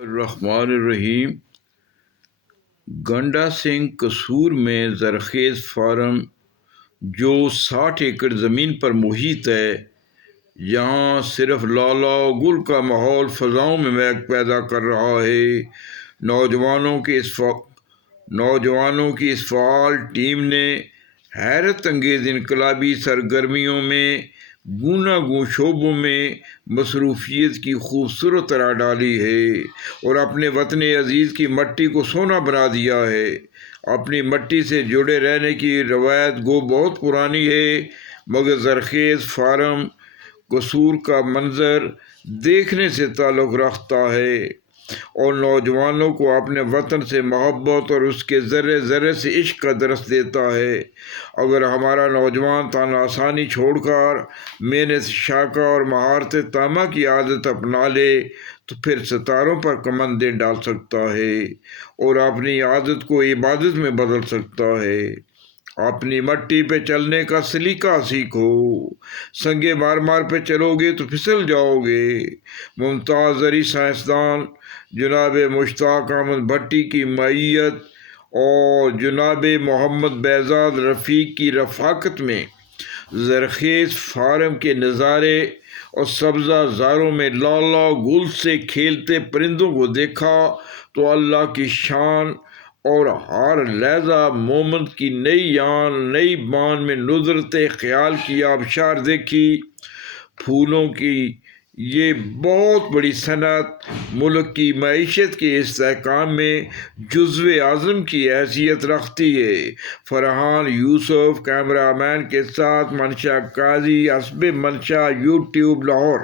الرحمن الرحیم۔ گنڈا سنگھ قصور میں زرخیز فارم جو 60 ایکڑ زمین پر محیط ہے، یہاں صرف لالا و گل کا ماحول فضاؤں میں مہک پیدا کر رہا ہے۔ نوجوانوں کی اس فعال ٹیم نے حیرت انگیز انقلابی سرگرمیوں میں گوناگون شعبوں میں مصروفیت کی خوبصورت راہ ڈالی ہے اور اپنے وطن عزیز کی مٹی کو سونا بنا دیا ہے۔ اپنی مٹی سے جڑے رہنے کی روایت گو بہت پرانی ہے، مگر زرخیز فارم قصور کا منظر دیکھنے سے تعلق رکھتا ہے اور نوجوانوں کو اپنے وطن سے محبت اور اس کے ذرے ذرے سے عشق کا درس دیتا ہے۔ اگر ہمارا نوجوان تانا آسانی چھوڑ کر محنت شاقہ اور مہارت تامہ کی عادت اپنا لے تو پھر ستاروں پر کمندیں ڈال سکتا ہے اور اپنی عادت کو عبادت میں بدل سکتا ہے۔ اپنی مٹی پہ چلنے کا سلیقہ سیکھو، سنگے مار مار پہ چلو گے تو پھسل جاؤ گے۔ ممتاز زرعی سائنسدان جناب مشتاق احمد بھٹی کی معیت اور جناب محمد بہزاد رفیق کی رفاقت میں زرخیز فارم کے نظارے اور سبزہ زاروں میں لالا گل سے کھیلتے پرندوں کو دیکھا تو اللہ کی شان اور ہر لہجہ مومن کی نئی بان میں نظرت خیال کی آبشار دیکھی۔ پھولوں کی یہ بہت بڑی صنعت ملک کی معیشت کے استحکام میں جزو اعظم کی حیثیت رکھتی ہے۔ فرحان، یوسف کیمرہ مین کے ساتھ منشاقاضی، حسب منشا، ٹیوب لاھور۔